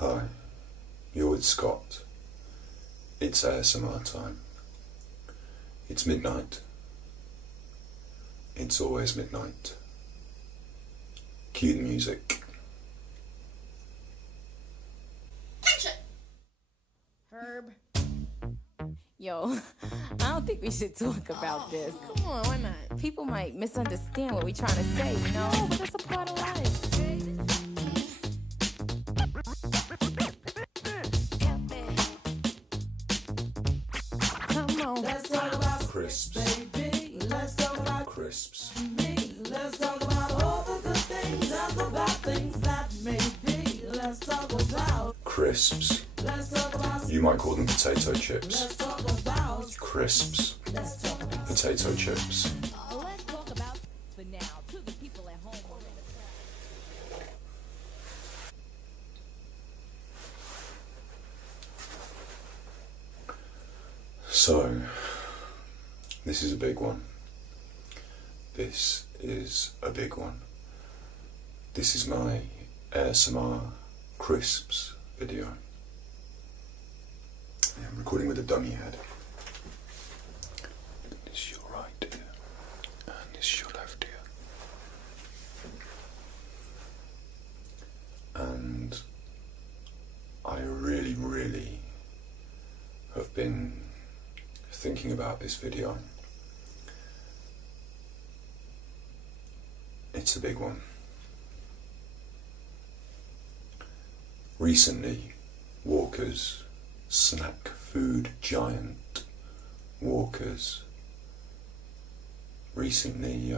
Hi, you're with Scott. It's ASMR time. It's midnight. It's always midnight. Cue the music. Herb. Yo, I don't think we should talk about this. Come on, why not? People might misunderstand what we're trying to say, you know? No, but that's a part of life. Come on. Let's talk about Crisps. baby. Let's talk about Crisps. me. Let's talk about all the good things and the bad things that may be. Let's talk about. Crisps. Let's talk about. You might call them potato chips. Let's talk about. Crisps. Let's talk about. Potato chips. Let's talk about for now to the people at home. So, this is a big one. This is a big one. This is my ASMR Crisps video. I'm recording with a dummy head. This is your right ear, and this is your left ear. And I really have been thinking about this video. It's a big one. Recently, Walker's snack food giant, Walker's, recently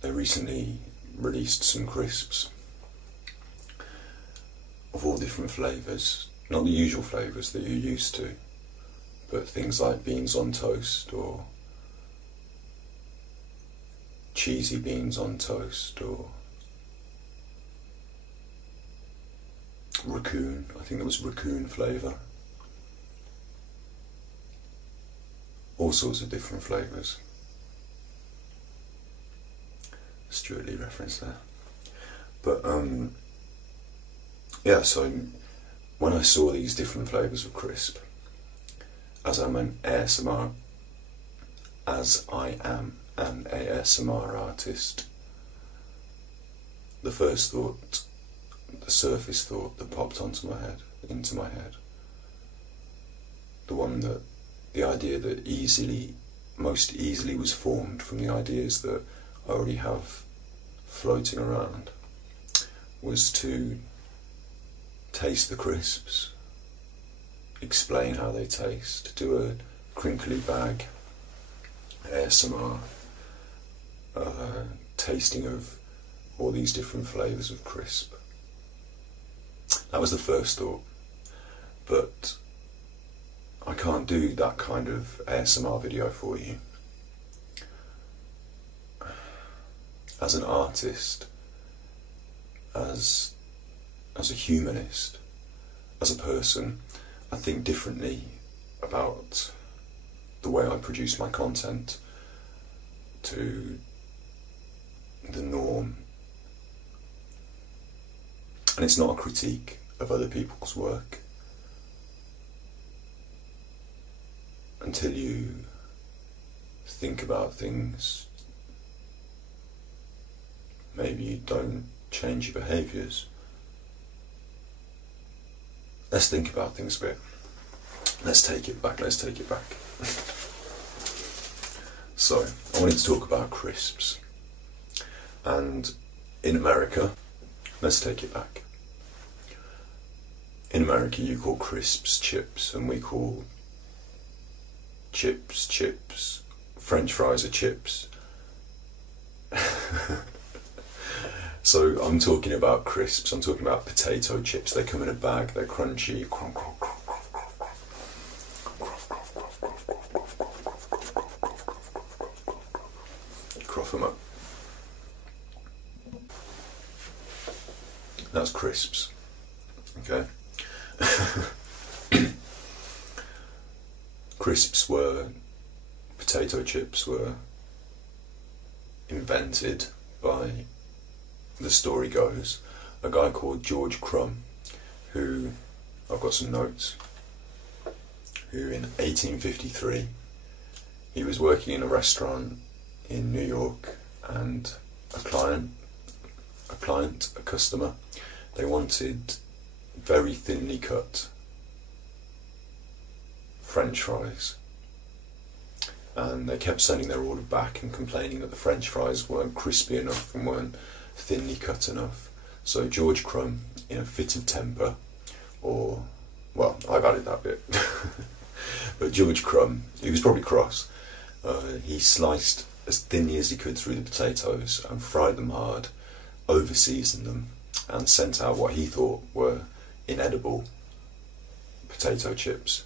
they recently released some crisps of all different flavours, not the usual flavours that you're used to, but things like beans on toast or cheesy beans on toast or raccoon. I think there was raccoon flavour. All sorts of different flavours. Stuart Lee reference there. But yeah, so when I saw these different flavours of crisp, as I'm an ASMR, as I am an ASMR artist, the first thought, the surface thought that popped into my head, the idea that most easily was formed from the ideas that I already have floating around, was to taste the crisps, explain how they taste, do a crinkly bag ASMR tasting of all these different flavours of crisp. That was the first thought, but I can't do that kind of ASMR video for you. As an artist, as a humanist, as a person, I think differently about the way I produce my content to the norm. And it's not a critique of other people's work. Until you think about things, maybe you don't change your behaviours. Let's think about things a bit. Let's take it back. So, I wanted to talk about crisps. And in America, let's take it back. In America, you call crisps chips, and we call chips. French fries are chips. So I'm talking about crisps, I'm talking about potato chips. They come in a bag, they're crunchy. Cross them up. That's crisps. Okay? Crisps were, potato chips were invented by, the story goes, a guy called George Crumb, who, I've got some notes, who in 1853, he was working in a restaurant in New York, and a customer, they wanted very thinly cut French fries, and they kept sending their order back and complaining that the French fries weren't crispy enough and weren't thinly cut enough. So George Crumb, in a fit of temper, or, well, I've added that bit, but George Crumb, he was probably cross, he sliced as thinly as he could through the potatoes and fried them hard, over-seasoned them, and sent out what he thought were inedible potato chips.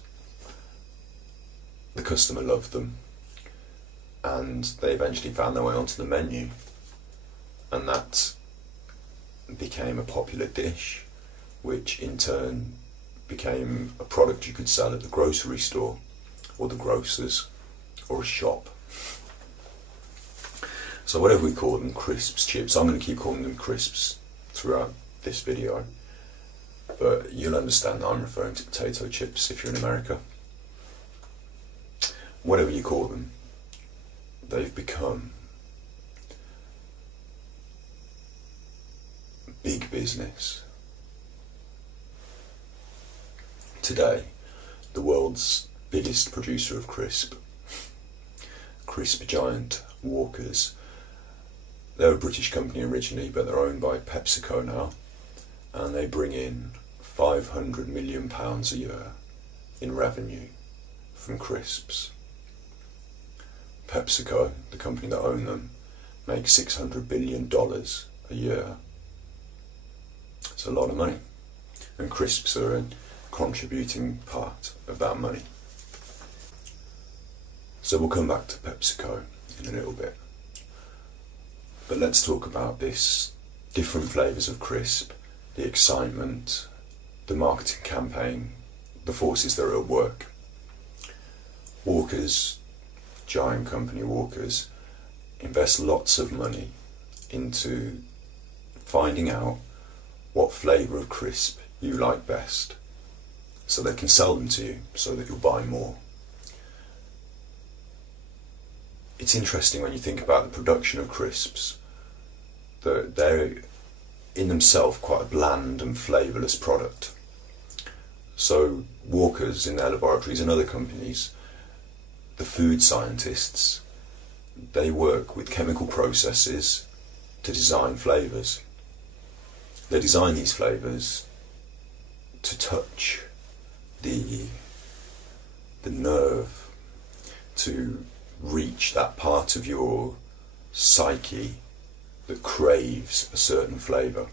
The customer loved them, and they eventually found their way onto the menu, and that became a popular dish, which in turn became a product you could sell at the grocery store, or the grocer's, or a shop. So whatever we call them, crisps, chips, I'm going to keep calling them crisps throughout this video, but you'll understand that I'm referring to potato chips if you're in America. Whatever you call them, they've become big business. Today, the world's biggest producer of crisp giant Walkers. They're a British company originally, but they're owned by PepsiCo now, and they bring in £500 million a year in revenue from crisps. PepsiCo, the company that own them, makes $600 billion a year. It's a lot of money, and crisps are a contributing part of that money. So we'll come back to PepsiCo in a little bit. But let's talk about this different flavours of crisp, the excitement, the marketing campaign, the forces that are at work. Walkers, giant company Walkers, invest lots of money into finding out what flavour of crisp you like best, so they can sell them to you, so that you'll buy more. It's interesting when you think about the production of crisps, that they're in themselves quite a bland and flavourless product. So Walkers in their laboratories and other companies, the food scientists, they work with chemical processes to design flavours. They design these flavours to touch the nerve, to reach that part of your psyche that craves a certain flavour.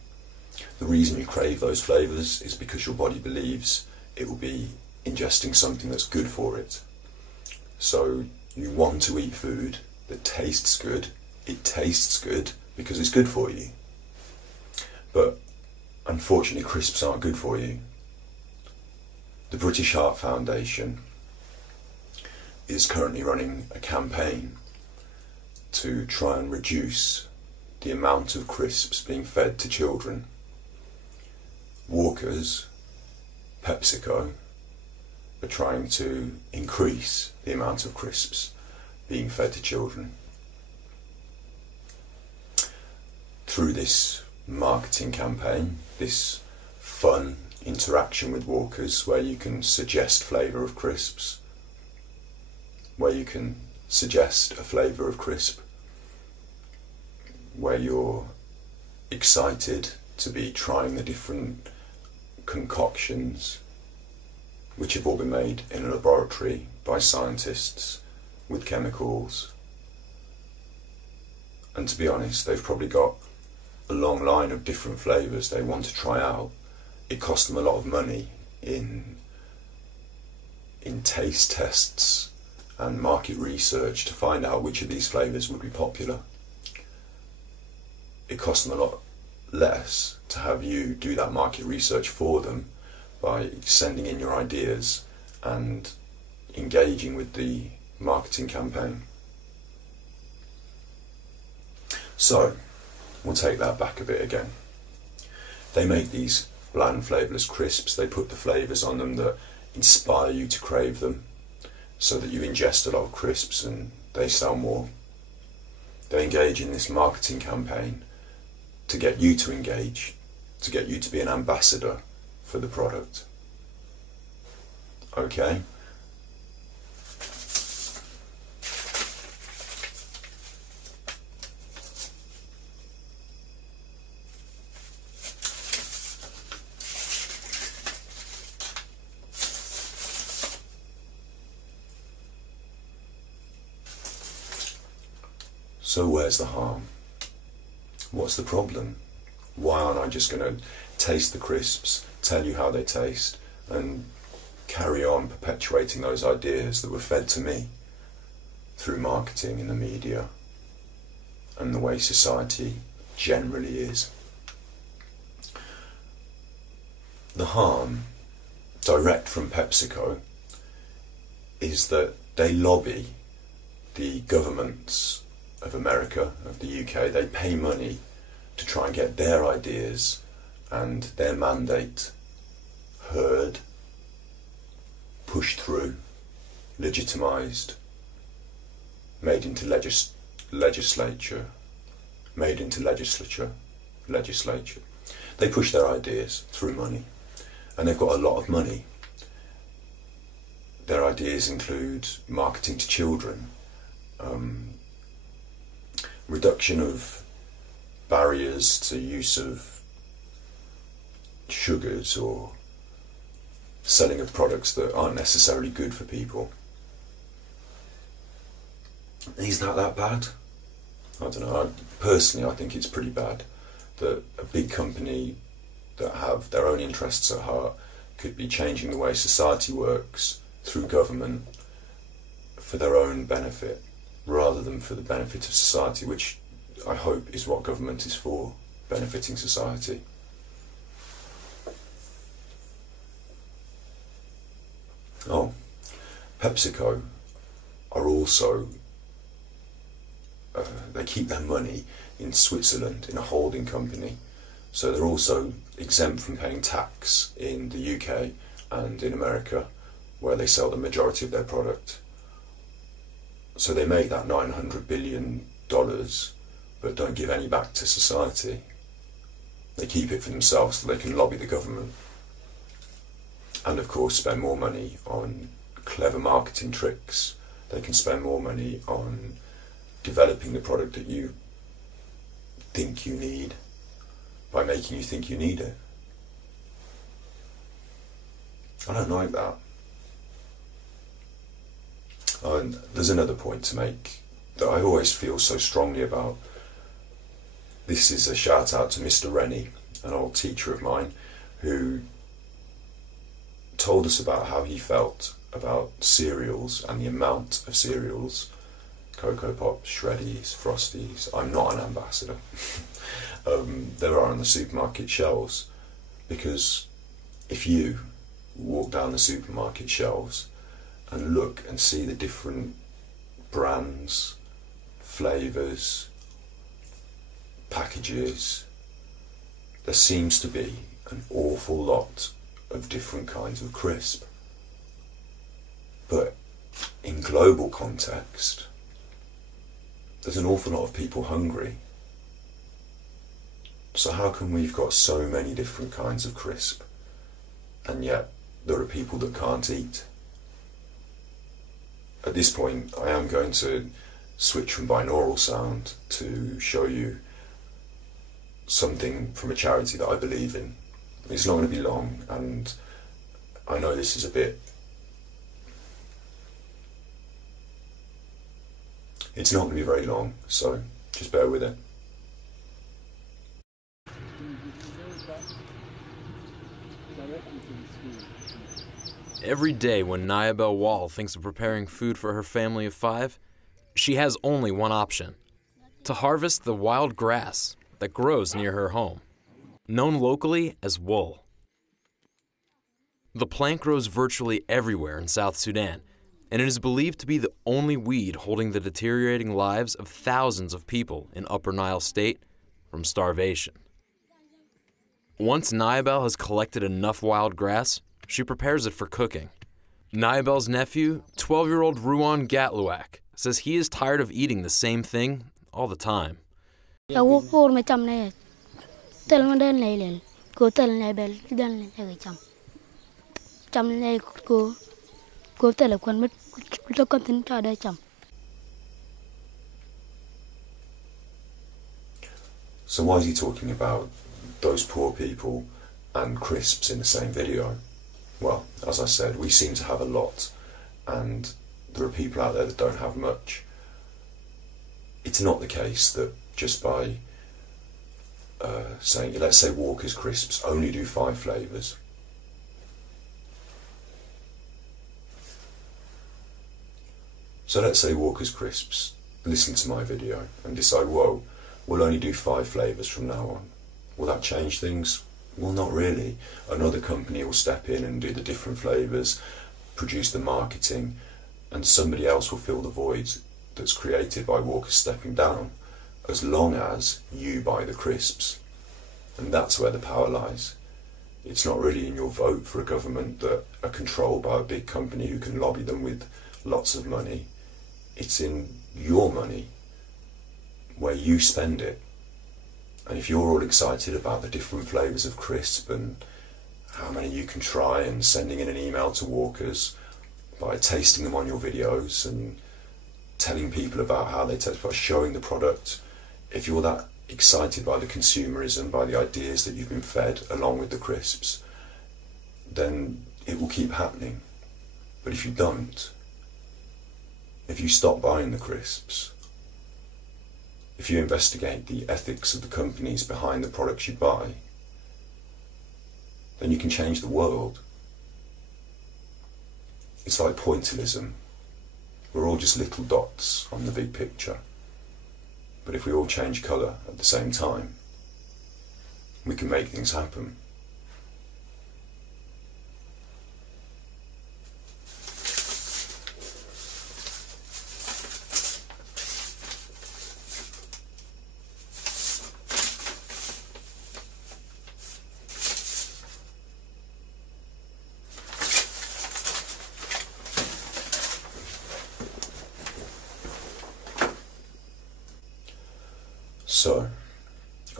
The reason you crave those flavours is because your body believes it will be ingesting something that's good for it. So you want to eat food that tastes good. It tastes good because it's good for you. But unfortunately, crisps aren't good for you. The British Heart Foundation is currently running a campaign to try and reduce the amount of crisps being fed to children. Walkers, PepsiCo, are trying to increase the amount of crisps being fed to children. Through this marketing campaign, this fun interaction with Walkers, where you can suggest flavour of crisps, where you can suggest a flavour of crisp, where you're excited to be trying the different concoctions which have all been made in a laboratory by scientists with chemicals. And to be honest, they've probably got a long line of different flavours they want to try out. It costs them a lot of money in taste tests and market research to find out which of these flavours would be popular. It costs them a lot less to have you do that market research for them by sending in your ideas and engaging with the marketing campaign. So, we'll take that back a bit again. They make these bland, flavourless crisps. They put the flavours on them that inspire you to crave them, so that you ingest a lot of crisps and they sell more. They engage in this marketing campaign to get you to engage, to get you to be an ambassador for the product. Okay? So where's the harm? What's the problem? Why aren't I just going to taste the crisps, tell you how they taste, and carry on perpetuating those ideas that were fed to me through marketing in the media and the way society generally is? The harm, direct from PepsiCo, is that they lobby the governments of America, of the UK. They pay money to try and get their ideas and their mandate heard, pushed through, legitimised, made into legislature. They push their ideas through money, and they've got a lot of money. Their ideas include marketing to children, reduction of barriers to use of sugars, or selling of products that aren't necessarily good for people. Is that bad? I don't know. Personally, I think it's pretty bad that a big company that have their own interests at heart could be changing the way society works through government for their own benefit, rather than for the benefit of society, which I hope is what government is for, benefiting society. Oh, PepsiCo are also, they keep their money in Switzerland in a holding company, so they're also exempt from paying tax in the UK and in America, where they sell the majority of their product. So they make that $900 billion, but don't give any back to society. They keep it for themselves so they can lobby the government. And of course spend more money on clever marketing tricks. They can spend more money on developing the product that you think you need, by making you think you need it. I don't like that. And there's another point to make that I always feel so strongly about. This is a shout out to Mr. Rennie, an old teacher of mine, who told us about how he felt about cereals and the amount of cereals, Cocoa Pops, Shreddies, Frosties, I'm not an ambassador, there are on the supermarket shelves. Because if you walk down the supermarket shelves and look and see the different brands, flavours, packages, there seems to be an awful lot of different kinds of crisp. But in global context, there's an awful lot of people hungry. So how come we've got so many different kinds of crisp, and yet there are people that can't eat? At this point, I am going to switch from binaural sound to show you something from a charity that I believe in. It's not going to be long, and I know this is a bit... It's not going to be very long, so just bear with it. Every day when Niabel Wall thinks of preparing food for her family of 5, she has only one option: to harvest the wild grass that grows near her home, known locally as wool. The plant grows virtually everywhere in South Sudan, and it is believed to be the only weed holding the deteriorating lives of thousands of people in Upper Nile State from starvation. Once Niabel has collected enough wild grass, she prepares it for cooking. Niabel's nephew, 12-year-old Ruan Gatluak, says he is tired of eating the same thing all the time. So why is he talking about those poor people and crisps in the same video? Well, as I said, we seem to have a lot, and there are people out there that don't have much. It's not the case that just by saying, let's say Walker's crisps only do 5 flavours. So let's say Walker's crisps listen to my video and decide, whoa, we'll only do 5 flavours from now on. Will that change things? Well, not really. Another company will step in and do the different flavours, produce the marketing, and somebody else will fill the void that's created by Walker stepping down, as long as you buy the crisps. And that's where the power lies. It's not really in your vote for a government that are controlled by a big company who can lobby them with lots of money. It's in your money, where you spend it. And if you're all excited about the different flavours of crisp and how many you can try, and sending in an email to Walkers by tasting them on your videos and telling people about how they taste, by showing the product, if you're that excited by the consumerism, by the ideas that you've been fed along with the crisps, then it will keep happening. But if you don't, if you stop buying the crisps, if you investigate the ethics of the companies behind the products you buy, then you can change the world. It's like pointillism. We're all just little dots on the big picture. But if we all change colour at the same time, we can make things happen. So,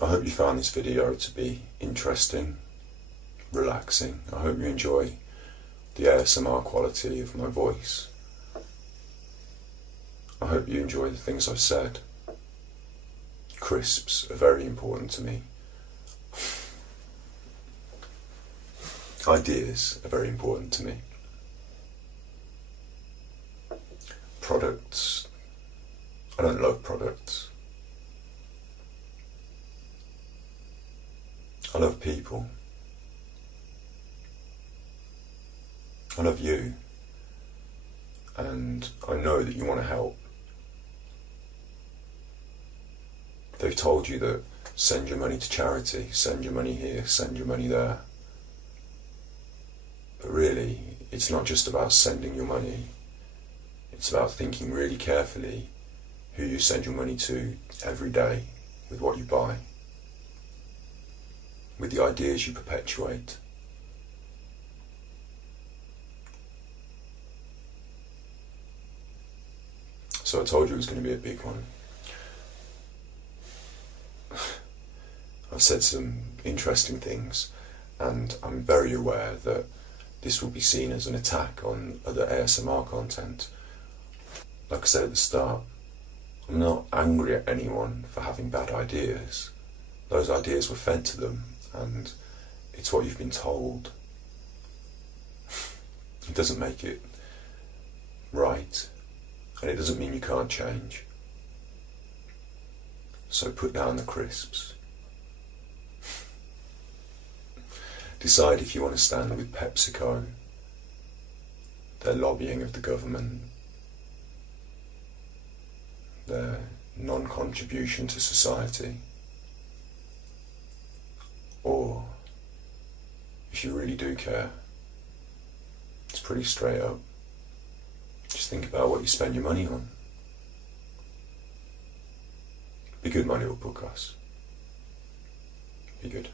I hope you found this video to be interesting, relaxing. I hope you enjoy the ASMR quality of my voice. I hope you enjoy the things I've said. Crisps are very important to me. Ideas are very important to me. Products, I don't love products. I love people. I love you. And I know that you want to help. They've told you that send your money to charity, send your money here, send your money there. But really, it's not just about sending your money. It's about thinking really carefully who you send your money to every day with what you buy, with the ideas you perpetuate. So I told you it was going to be a big one. I've said some interesting things, and I'm very aware that this will be seen as an attack on other ASMR content. Like I said at the start, I'm not angry at anyone for having bad ideas. Those ideas were fed to them, and it's what you've been told. It doesn't make it right, and it doesn't mean you can't change. So put down the crisps. Decide if you want to stand with PepsiCo, their lobbying of the government, their non-contribution to society, or if you really do care, it's pretty straight up. Just think about what you spend your money on. Be good, my little podcast. Be good.